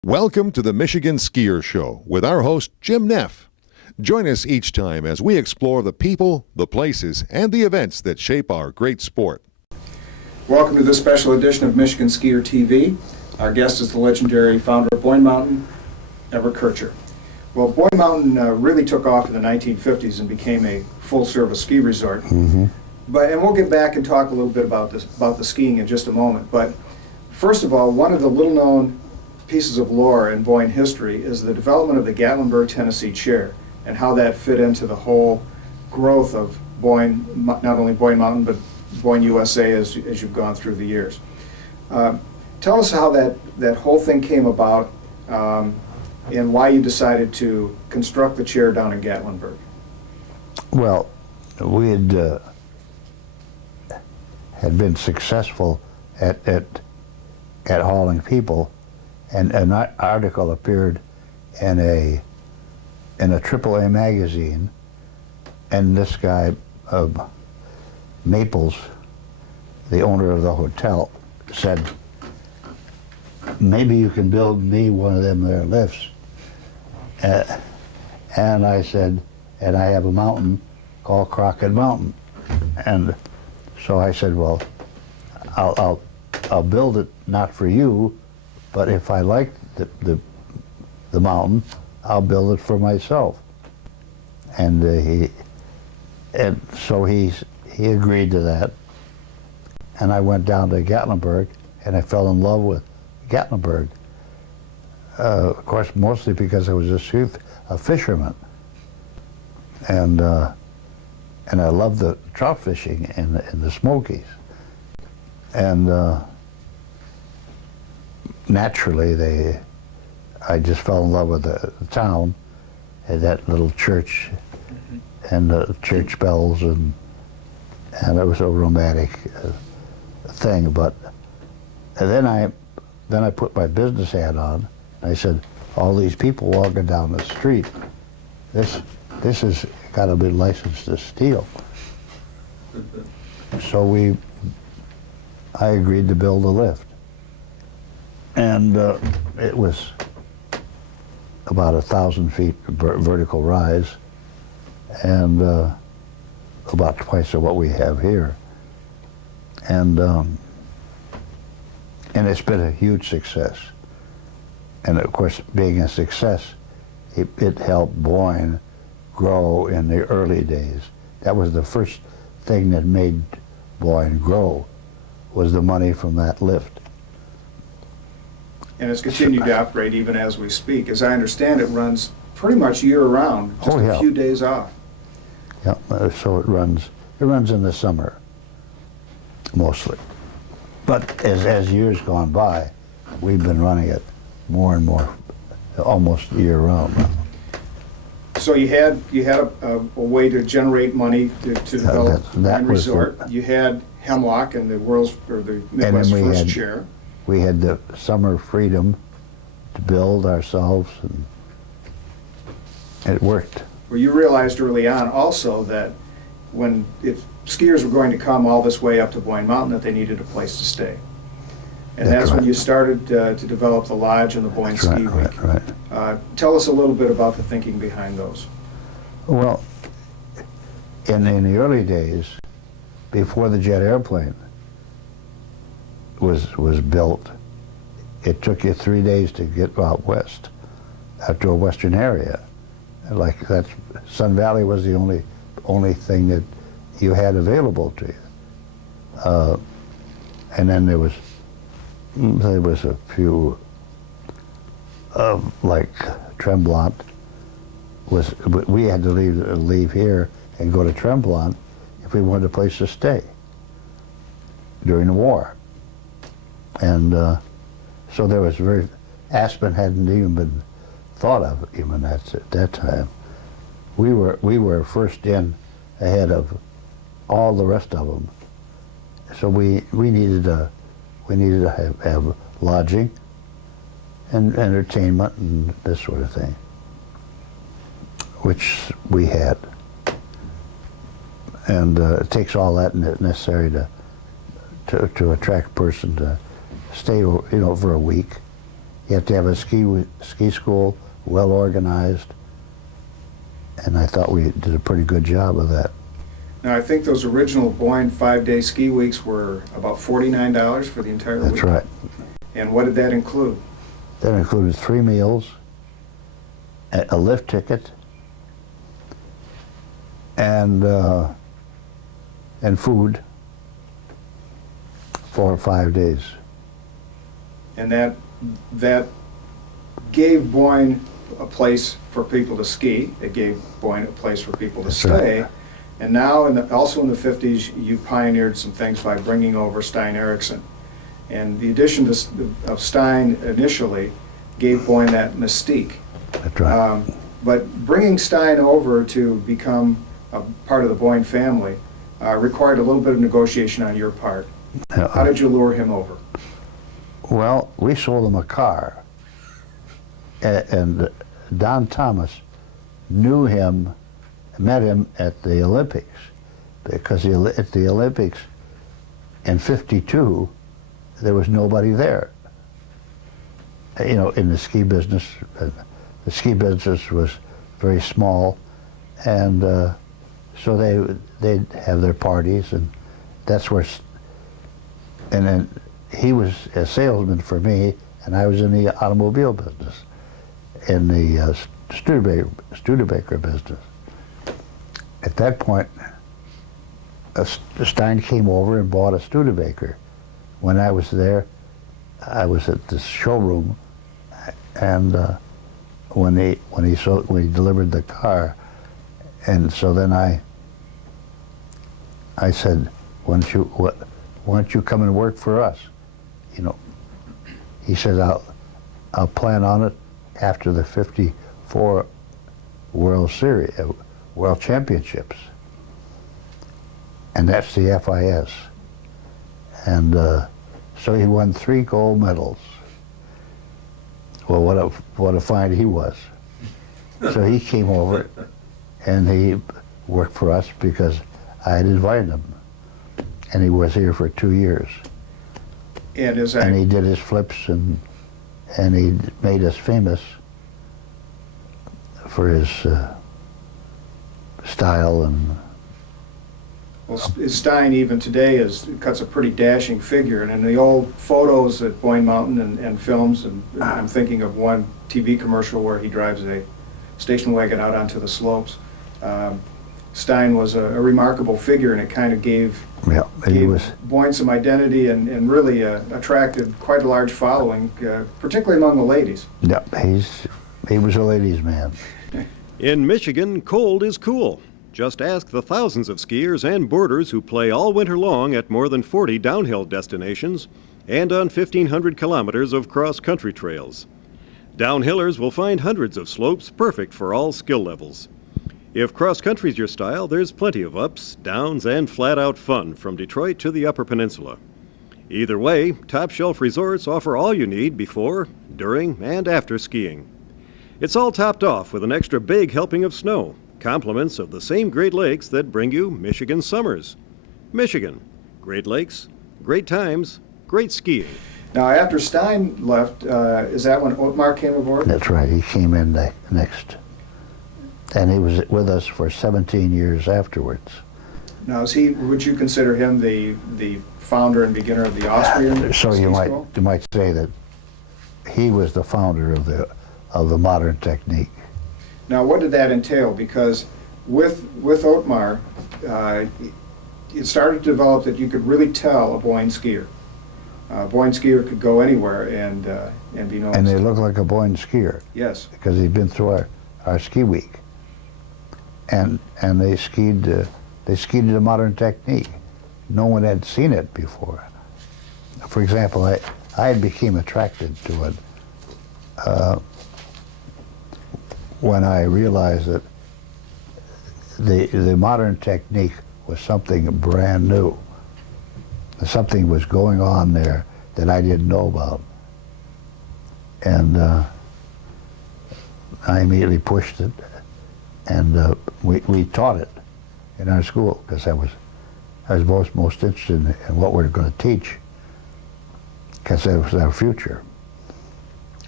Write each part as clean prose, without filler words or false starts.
Welcome to the Michigan Skier Show with our host, Jim Neff. Join us each time as we explore the people, the places, and the events that shape our great sport. Welcome to this special edition of Michigan Skier TV. Our guest is the legendary founder of Boyne Mountain, Everett Kircher. Well, Boyne Mountain really took off in the 1950s and became a full-service ski resort. And we'll get back and talk a little bit about the skiing in just a moment. But first of all, one of the little-known pieces of lore in Boyne history is the development of the Gatlinburg, Tennessee chair and how that fit into the whole growth of Boyne, not only Boyne Mountain, but Boyne USA as you've gone through the years. Tell us how that whole thing came about and why you decided to construct the chair down in Gatlinburg. Well, we had been successful at hauling people, and an article appeared in a AAA magazine, and this guy, Maples, the owner of the hotel, said, maybe you can build me one of them there lifts. And I said, and I have a mountain called Crockett Mountain. And so I said, well, I'll build it not for you, but if I like the mountain, I'll build it for myself. And so he agreed to that. And I went down to Gatlinburg, and I fell in love with Gatlinburg. Of course, mostly because I was a fisherman, and I loved the trout fishing in the Smokies. And naturally, I just fell in love with the town, and that little church, and the church bells, and it was a romantic thing. But then I put my business hat on, and I said, all these people walking down the street, this has got to be licensed to steal. So I agreed to build a lift. And it was about 1,000 feet vertical rise, and about twice of what we have here. And it's been a huge success. And of course, being a success, it helped Boyne grow in the early days. That was the first thing that made Boyne grow, was the money from that lift. And it's continued to operate even as we speak. As I understand, it runs pretty much year-round, just a few days off. Yeah, so it runs in the summer, mostly. But as years gone by, we've been running it more and more, almost year-round now. So you had a way to generate money to develop that resort. You had Hemlock and the Midwest first chair. We had the summer freedom to build ourselves, and it worked. Well, you realized early on also that if skiers were going to come all this way up to Boyne Mountain, that they needed a place to stay. And that's when you started to develop the lodge and the Boyne Ski Week. Right. Tell us a little bit about the thinking behind those. Well, in the early days, before the jet airplane was built, it took you 3 days to get out west, out to a western area. Like Sun Valley was the only thing that you had available to you. And then there was a few, like Tremblant. We had to leave here and go to Tremblant if we wanted a place to stay during the war. And so there was Aspen hadn't even been thought of even at that time. We were first in ahead of all the rest of them. So we needed to have lodging and entertainment and this sort of thing, which we had. And it takes all that necessary to attract a person to stay, for a week. You have to have a ski school, well organized, and I thought we did a pretty good job of that. Now, I think those original Boyne 5-day ski weeks were about $49 for the entire week. That's right. And what did that include? That included 3 meals, a lift ticket, and food for 5 days. And that gave Boyne a place for people to ski. It gave Boyne a place for people to That's stay. right. And now, also in the 50s, you pioneered some things by bringing over Stein Erikson. And the addition of Stein initially gave Boyne that mystique. That's right. But bringing Stein over to become a part of the Boyne family required a little bit of negotiation on your part. How did you lure him over? Well, we sold him a car, and Don Thomas knew him, met him at the Olympics, because at the Olympics in '52, there was nobody there. You know, in the ski business, the ski business was very small, and so they'd have their parties, and that's where. And then he was a salesman for me, and I was in the automobile business, in the Studebaker business. At that point, Stein came over and bought a Studebaker. When I was there, I was at the showroom, and when he delivered the car, and so then I said, why don't you come and work for us? You know, he said, I'll plan on it after the '54 World Series, World Championships, and that's the FIS. And so he won 3 gold medals. Well, what a find he was. So he came over, and he worked for us because I had invited him, and he was here for 2 years. And he did his flips, and he made us famous for his style. And well, Stein even today cuts a pretty dashing figure, and in the old photos at Boyne Mountain and films, and I'm thinking of one TV commercial where he drives a station wagon out onto the slopes. Stein was a remarkable figure, and it kind of gave Boyne some identity, and really attracted quite a large following, particularly among the ladies. Yeah, he was a ladies' man. In Michigan, cold is cool. Just ask the thousands of skiers and boarders who play all winter long at more than 40 downhill destinations and on 1,500 kilometers of cross-country trails. Downhillers will find hundreds of slopes perfect for all skill levels. If cross-country's your style, there's plenty of ups, downs, and flat-out fun from Detroit to the Upper Peninsula. Either way, top-shelf resorts offer all you need before, during, and after skiing. It's all topped off with an extra big helping of snow, compliments of the same Great Lakes that bring you Michigan summers. Michigan, Great Lakes, great times, great skiing. Now, after Stein left, is that when Otmar came aboard? That's right, he came in next. And he was with us for 17 years afterwards. Now, would you consider him the founder and beginner of the Austrian So ski you school? might say that he was the founder of the modern technique. Now, what did that entail? Because with Otmar, it started to develop that you could really tell a Boyne skier. A Boyne skier could go anywhere and be noticed. And they looked like a Boyne skier. Yes. Because he'd been through our ski week. And they skied the modern technique. No one had seen it before. For example, I became attracted to it when I realized that the modern technique was something brand new. Something was going on there that I didn't know about. And I immediately pushed it. And we taught it in our school because I was most interested in what we were going to teach, because that was our future.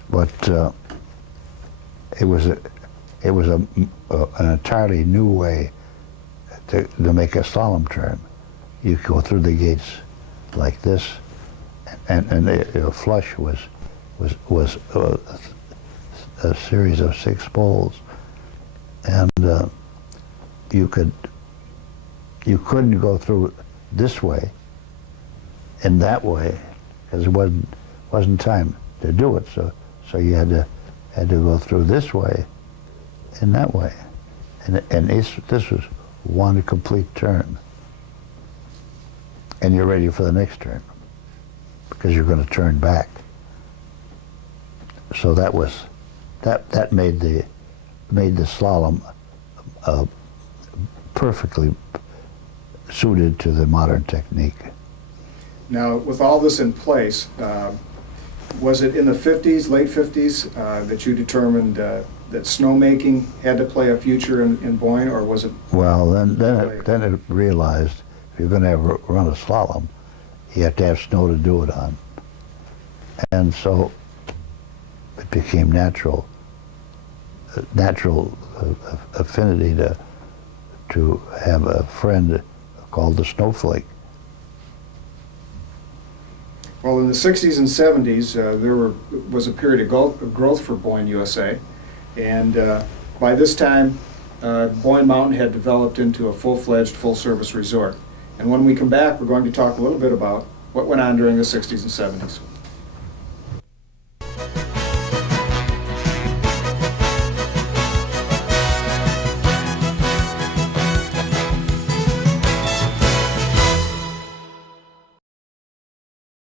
but it was an entirely new way to make a slalom turn. You go through the gates like this, and the flush was a series of 6 poles, and you couldn't go through this way and that way because it wasn't time to do it. So you had to go through this way and that way, and this was one complete turn, and you're ready for the next turn because you're going to turn back. So that made the slalom perfectly suited to the modern technique. Now, with all this in place, was it in the 50s, late 50s, that you determined that snowmaking had to play a future in Boyne, or was it? Well, then it realized if you're going to ever run a slalom, you have to have snow to do it on, and so it became natural affinity to have a friend called the Snowflake. Well, in the 60s and 70s, there was a period of growth for Boyne USA, and by this time, Boyne Mountain had developed into a full-fledged, full-service resort. And when we come back, we're going to talk a little bit about what went on during the 60s and 70s.